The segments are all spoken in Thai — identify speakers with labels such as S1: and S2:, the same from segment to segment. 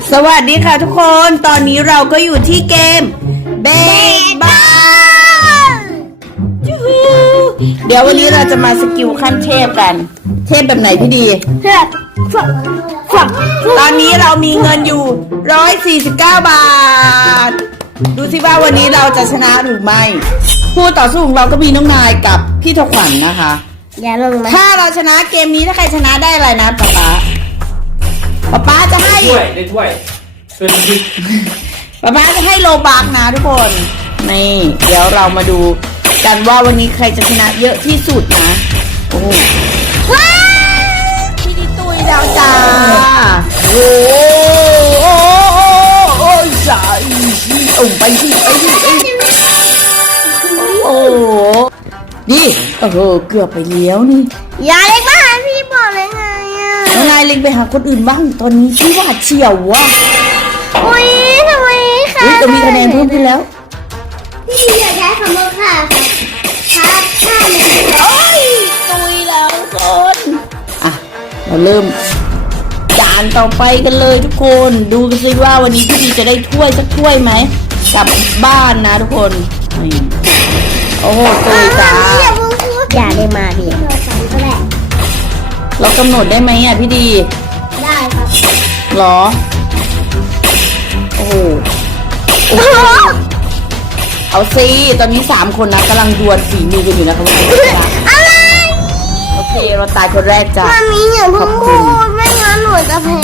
S1: สวัสดีค่ะทุกคนตอนนี้เราก็อยู่ที่เกมเบสบอลเดี๋ยววันนี้เราจะมาสกิลขั้นเทพกันเทพแบบไหนพี่ดีตอนนี้เรามีเงินอยู่149 บาทดูสิว่าวันนี้เราจะชนะหรือไม่ผู้ต่อสู้ของเราก็มีน้องนายกับพี่ทขวัญนะคะ
S2: อย่าลงมา
S1: ถ้าเราชนะเกมนี้ถ้าใครชนะได้อะไรนะป๊าจะให้
S3: ได้ถ้วย
S1: ป๊าจะให้โลบักนะทุกคนนี่เดี๋ยวเรามาดูกันว่าวันนี้ใครจะชนะเยอะที่สุดนะโอ้พี่ดิตุยดาวจ้าโอ้สายไปสิโอ้ดิเกือบไปเลี้ยวนี่
S2: อย่าเล็งมาหาพี่บอกเลยไง
S1: น้องนายเล็งไปหาคนอื่นบ้างตอนนี้พี่ว่าเฉียววะ
S2: อุ้ยทำไมคะ
S1: จะมีคะแนนเพิ่มขึ้นแล้ว
S2: พี่อย่าใช้คำว่าค่ะครับค่ะ
S1: โอ้ยตุยแล้วคนอ่ะเราเริ่มด่านต่อไปกันเลยทุกคนดูกันสิว่าวันนี้พี่ดีจะได้ถ้วยสักถ้วยไหมกลับบ้านนะทุกคนนี่โอ้โหตุยจ้า
S2: อย่าได้มาดิ
S1: เรากำหนดได้ไหมอ่ะพี่ดี
S2: ได้ครับ
S1: หรอโอ้โหเอาซิตอนนี้3คนนะกำลังดวลฝีมือกันอยู่นะครับ
S2: อะไร
S1: โอเคเราตายคนแรกจ้ะ
S2: มามีอย่าเพิ่งพูดไม่งั้นหนูจะแพ้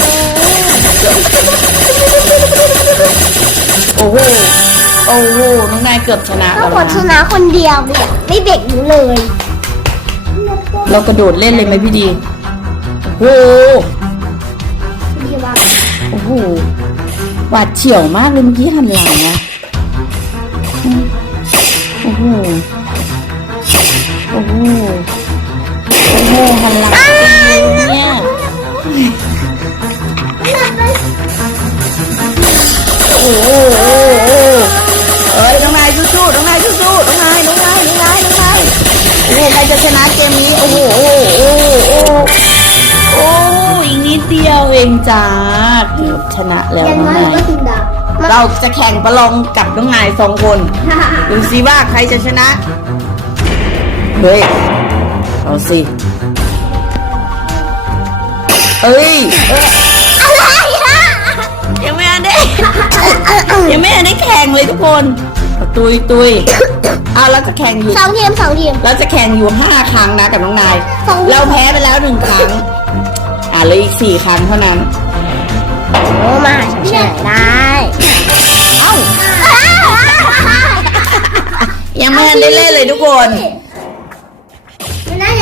S1: โอ้โหน้องนายเกือบชนะแล้ว
S2: นะชนะคนเดียวไม่เบรกหนูเลย
S1: เรากระโดดเล่นเลยไหมพี่ดีโอ้โหหวาดเฉียวมากเลยเมื่อกี้หันหลังอะโอ้โหหันหลังเนี่ยโอ้โหน้องนายสู้ๆน้องนายสู้ๆน้องนายโอ้ใครจะชนะเกมนี้โอ้อีกนิดเดียวเองจ้าเกือบชนะแล้วน้องนายเราจะแข่งประลองกับน้องนาย2 คนดูสิว่าใครจะชนะเฮ้ยเอาสิอะไรยังไม่ได้แข่งเลยทุกคนตุยเราจะแข่งอยู่
S2: 2 ทีม
S1: เราจะแข่งอยู่5 ครั้งนะกับน้องนายเราแพ้ไปแล้ว1 ครั้งเหลืออีก4 ครั้งเท่านั้น
S2: โอ้มาเฉยได้
S1: ยังไม่ทันได้เล่นเลยทุกคน
S2: ไม่ได้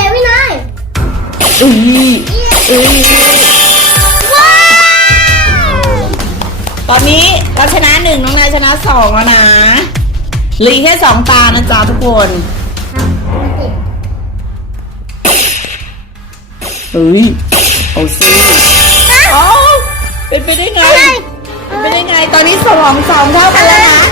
S1: ตอนนี้เราชนะ1น้องนายชนะ2แล้วนะเหลือแค่2 ตานะจ๊ะทุกคนเอาสิเป็นไปได้ไงตอนนี้2 เท่ากันแล้วนะ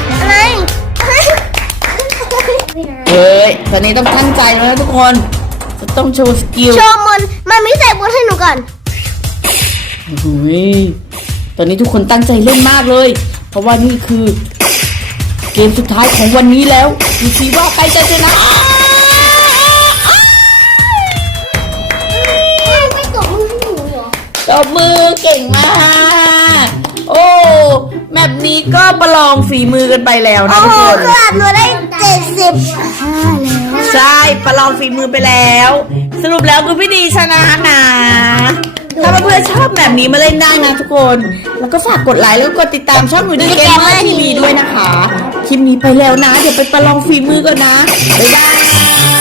S1: ตอนนี้ต้องตั้งใจนะทุกคนจะต้องโชว์สกิล
S2: โชว์มันไม่ใส่บนให้หนูก่อน
S1: ตอนนี้ทุกคนตั้งใจเล่นมากเลยเพราะว่านี่คือเกมสุดท้ายของวันนี้แล้วดูสิว่าใครจะชนะ
S2: ไม่ตบมือให้หนูเหรอ
S1: ตบมือเก่งมากแมปนี้ก็ประลองฝีมือกันไปแล้วนะทุกคน
S2: หนูได้75แล้ว
S1: ใช่ประลองฝีมือไปแล้วสรุปแล้วคือพี่ดีชนะนะถ้าเพื่อนๆชอบแบบนี้มาเล่นได้นะทุกคนแล้วก็ฝากกดไลค์แล้วก็กดติดตามช่องหนูด้วยเกมเมอร์ทีวีด้วยนะคะคลิปนี้ไปแล้วนะเดี๋ยวไปประลองฝีมือก่อนนะบ๊ายบาย